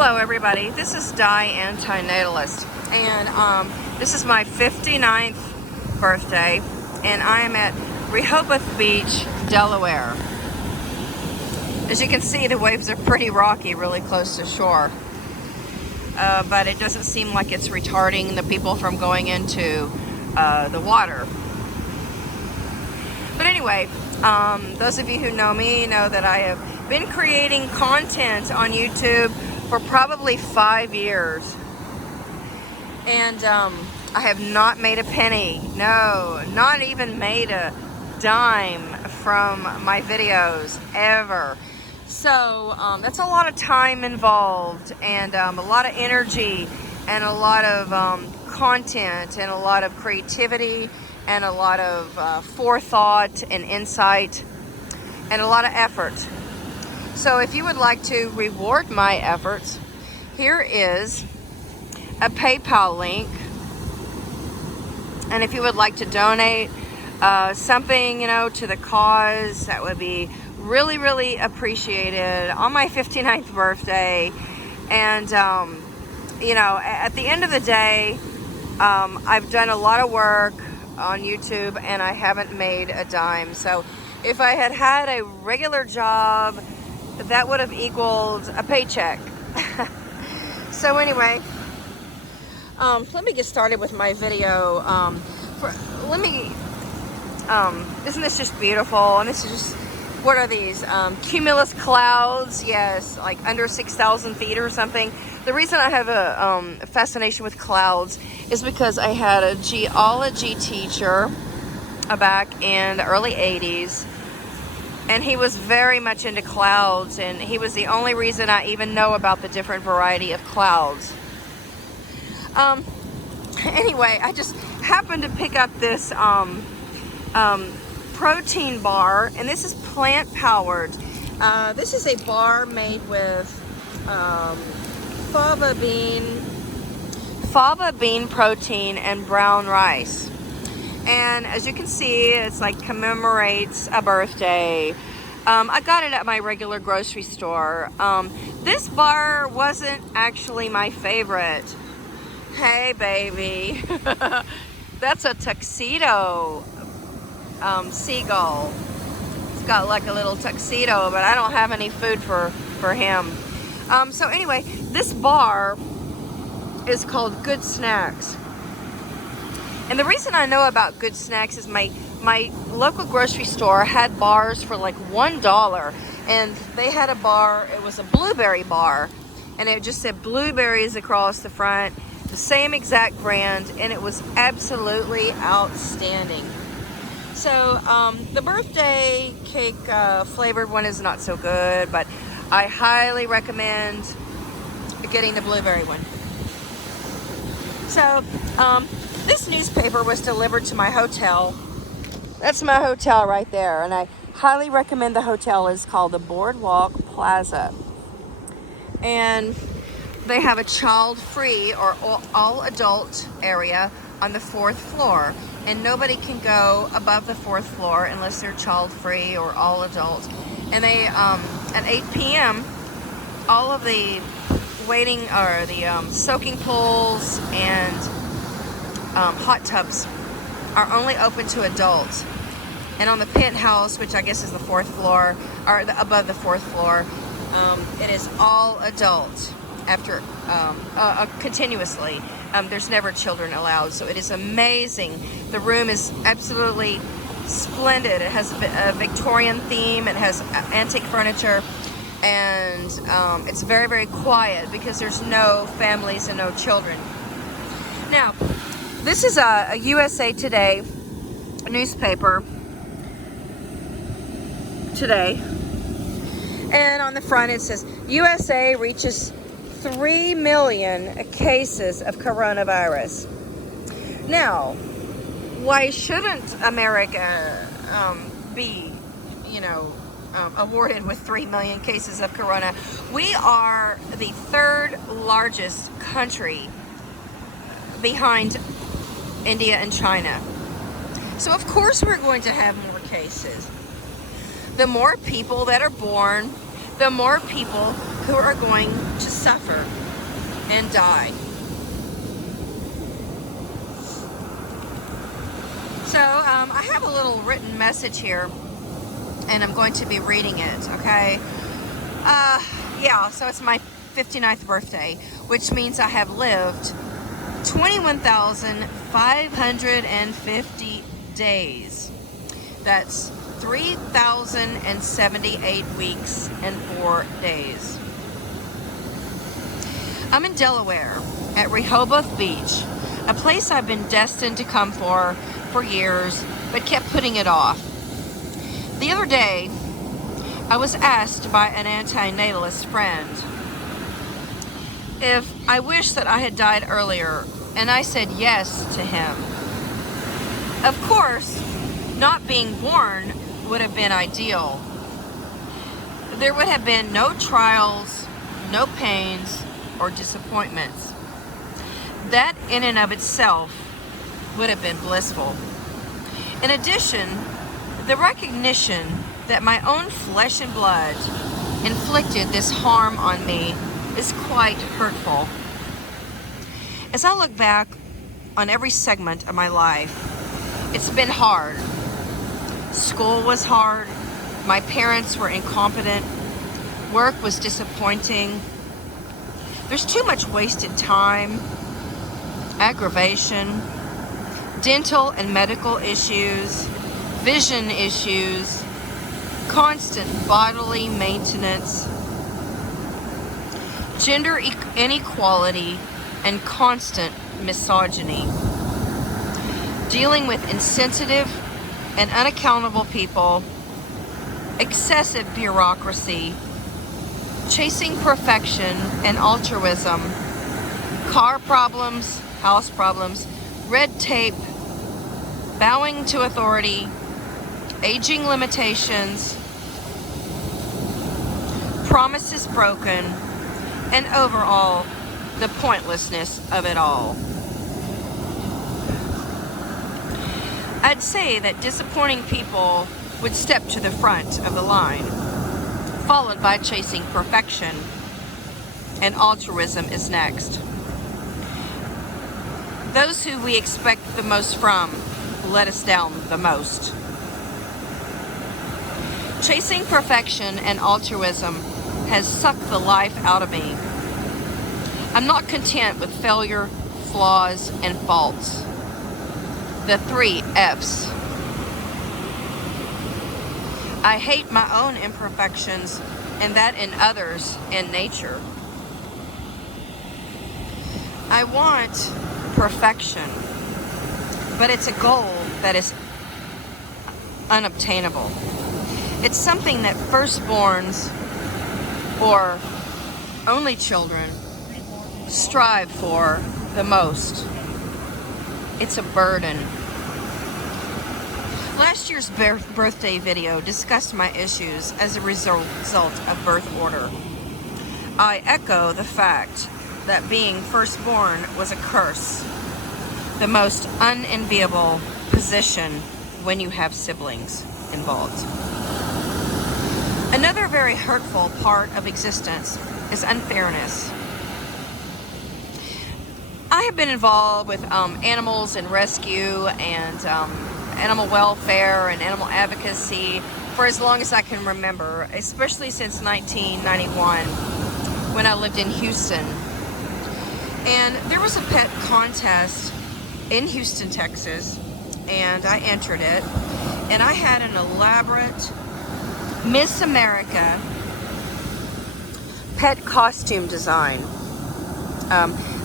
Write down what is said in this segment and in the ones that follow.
Hello everybody, this is diANTINATALIST, and this is my 59th birthday, and I am at Rehoboth Beach, Delaware. As you can see, the waves are pretty rocky, really close to shore, but it doesn't seem like it's retarding the people from going into the water. But anyway, those of you who know me know that I have been creating content on YouTube for probably 5 years, and I have not made a penny, no, not even made a dime from my videos ever. So that's a lot of time involved, and a lot of energy, and a lot of content, and a lot of creativity, and a lot of forethought and insight, and a lot of effort. So if you would like to reward my efforts, here is a PayPal link. And if you would like to donate something, to the cause, that would be really, really appreciated on my 59th birthday. And, at the end of the day, I've done a lot of work on YouTube and I haven't made a dime. So if I had had a regular job, that would have equaled a paycheck. So anyway, let me get started with my video. Isn't this just beautiful? And this is just, what are these? Cumulus clouds, yes, like under 6,000 feet or something. The reason I have a fascination with clouds is because I had a geology teacher back in the early 80s. And he was very much into clouds, and he was the only reason I even know about the different variety of clouds. Anyway, I just happened to pick up this protein bar, and this is plant powered. This is a bar made with fava bean protein and brown rice. And as you can see, it's like commemorates a birthday. I got it at my regular grocery store. This bar wasn't actually my favorite. Hey, baby. That's a tuxedo seagull. It's got like a little tuxedo, but I don't have any food for him. So anyway, this bar is called Good Snacks. And the reason I know about Good Snacks is my local grocery store had bars for like $1, and they had a bar, it was a blueberry bar, and it just said blueberries across the front, the same exact brand, and it was absolutely outstanding. So the birthday cake flavored one is not so good, but I highly recommend getting the blueberry one. So this newspaper was delivered to my hotel. That's my hotel right there, and I highly recommend the hotel. Is called the Boardwalk Plaza, and they have a child-free or all-adult area on the 4th floor, and nobody can go above the 4th floor unless they're child-free or all-adult. And they at 8 p.m. all of the waiting or the soaking pools and hot tubs are only open to adults. And on the penthouse, which I guess is the 4th floor, or above the 4th floor, it is all adult after continuously. There's never children allowed, so it is amazing. The room is absolutely splendid. It has a Victorian theme. It has antique furniture, and it's very, very quiet because there's no families and no children. Now, this is a USA Today newspaper today, and on the front it says USA reaches 3 million cases of coronavirus. Now, why shouldn't America be, awarded with 3 million cases of corona? We are the 3rd largest country behind India and China. So of course we're going to have more cases. The more people that are born, the more people who are going to suffer and die. So I have a little written message here, and I'm going to be reading it, okay? Yeah, so it's my 59th birthday, which means I have lived 21,550 days. That's 3,078 weeks and 4 days. I'm in Delaware at Rehoboth Beach, a place I've been destined to come for years, but kept putting it off. The other day, I was asked by an antinatalist friend if I wished that I had died earlier, and I said yes to him. Of course, not being born would have been ideal. There would have been no trials, no pains, or disappointments. That in and of itself would have been blissful. In addition, the recognition that my own flesh and blood inflicted this harm on me is quite hurtful. As I look back on every segment of my life, it's been hard. School was hard. My parents were incompetent. Work was disappointing. There's too much wasted time, aggravation, dental and medical issues, vision issues, constant bodily maintenance, gender inequality, and constant misogyny. Dealing with insensitive and unaccountable people, excessive bureaucracy, chasing perfection and altruism, car problems, house problems, red tape, bowing to authority, aging limitations, promises broken, and overall, the pointlessness of it all. I'd say that disappointing people would step to the front of the line, followed by chasing perfection, and altruism is next. Those who we expect the most from let us down the most. Chasing perfection and altruism has sucked the life out of me. I'm not content with failure, flaws, and faults. The 3 F's. I hate my own imperfections and that in others and nature. I want perfection, but it's a goal that is unobtainable. It's something that firstborns or only children strive for the most. It's a burden. Last year's birthday video discussed my issues as a result of birth order. I echo the fact that being firstborn was a curse, the most unenviable position when you have siblings involved. Another very hurtful part of existence is unfairness. I have been involved with animals and rescue and animal welfare and animal advocacy for as long as I can remember, especially since 1991 when I lived in Houston. And there was a pet contest in Houston, Texas, and I entered it, and I had an elaborate Miss America pet costume design.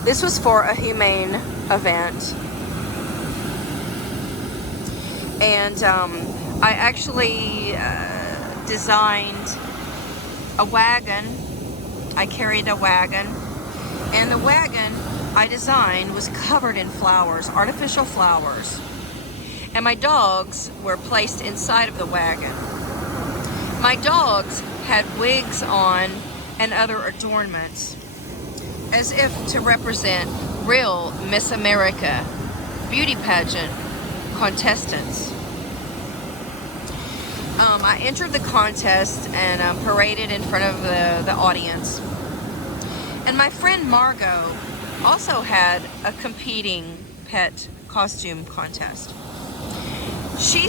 This was for a humane event, and I actually designed a wagon. I carried a wagon, and the wagon I designed was covered in flowers, artificial flowers, and my dogs were placed inside of the wagon. My dogs had wigs on and other adornments, as if to represent real Miss America beauty pageant contestants. I entered the contest and paraded in front of the audience. And my friend Margot also had a competing pet costume contest. She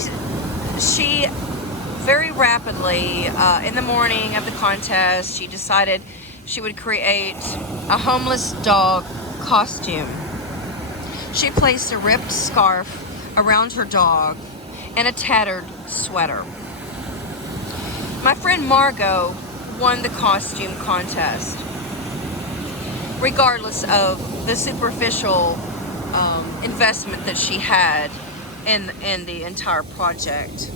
very rapidly, in the morning of the contest, she decided she would create a homeless dog costume. She placed a ripped scarf around her dog and a tattered sweater. My friend Margot won the costume contest, regardless of the superficial investment that she had in the entire project.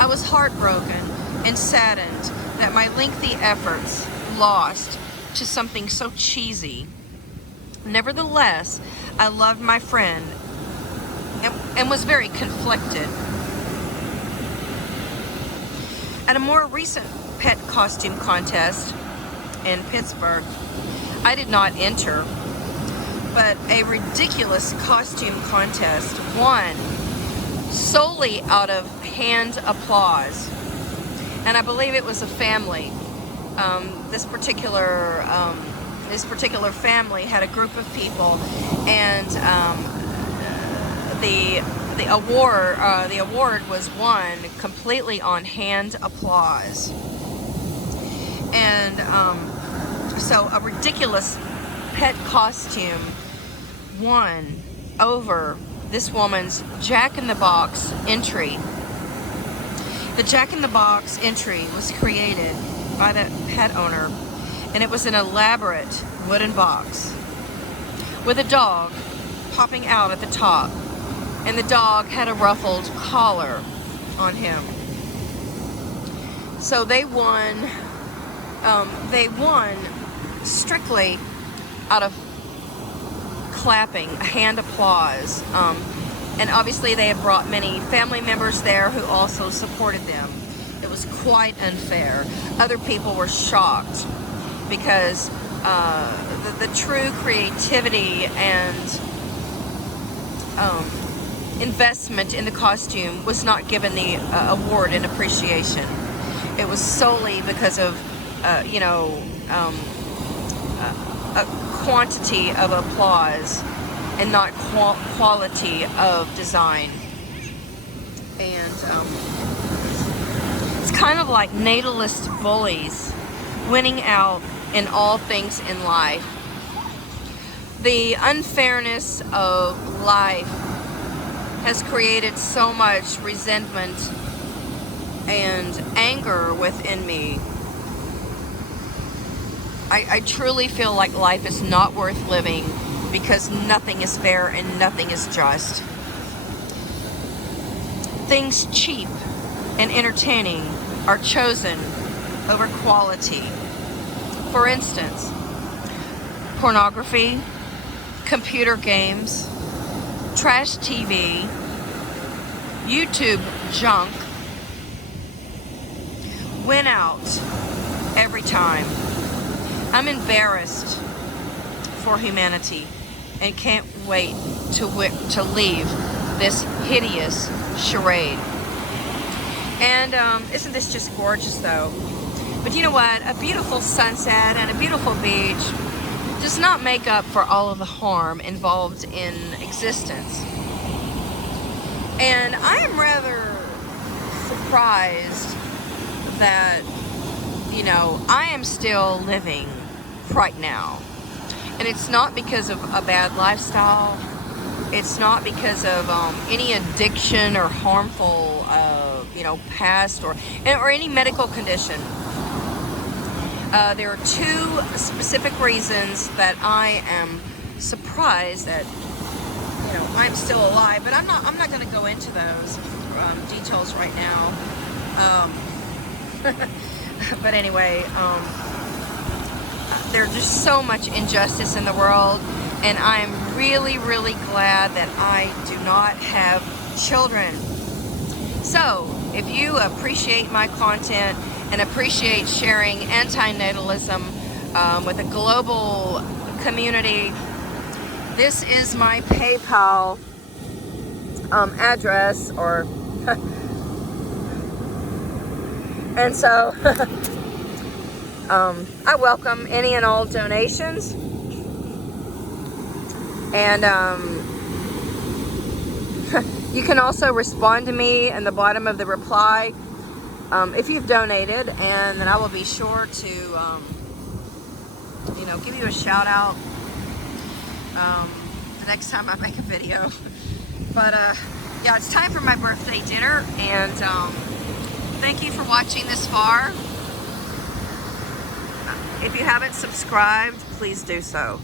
I was heartbroken and saddened that my lengthy efforts lost to something so cheesy. Nevertheless, I loved my friend and was very conflicted. At a more recent pet costume contest in Pittsburgh, I did not enter, but a ridiculous costume contest won solely out of hand applause. And I believe it was a family. This particular family had a group of people, and the award was won completely on hand applause. And so a ridiculous pet costume won over this woman's Jack-in-the-Box entry. The Jack-in-the-Box entry was created by the pet owner, and it was an elaborate wooden box with a dog popping out at the top, and the dog had a ruffled collar on him. So they won strictly out of clapping, hand applause. And obviously they had brought many family members there who also supported them. It was quite unfair. Other people were shocked because the true creativity and investment in the costume was not given the award in appreciation. It was solely because of, a quantity of applause and not quality of design. And it's kind of like natalist bullies winning out in all things in life. The unfairness of life has created so much resentment and anger within me. I truly feel like life is not worth living because nothing is fair and nothing is just. Things cheap and entertaining are chosen over quality. For instance, pornography, computer games, trash TV, YouTube junk win out every time. I'm embarrassed for humanity and can't wait to leave this hideous charade. And isn't this just gorgeous though? But you know what? A beautiful sunset and a beautiful beach does not make up for all of the harm involved in existence. And I am rather surprised that, I am still living right now. And it's not because of a bad lifestyle. It's not because of any addiction or harmful, past or any medical condition. There are two specific reasons that I am surprised that I'm still alive, but I'm not going to go into those details right now. But anyway, there's just so much injustice in the world, and I'm really, really glad that I do not have children. So, if you appreciate my content and appreciate sharing antinatalism with a global community, this is my PayPal address, or And so I welcome any and all donations. And you can also respond to me in the bottom of the reply if you've donated, and then I will be sure to you know, give you a shout out the next time I make a video. But yeah, it's time for my birthday dinner, and thank you for watching this far. If you haven't subscribed, please do so.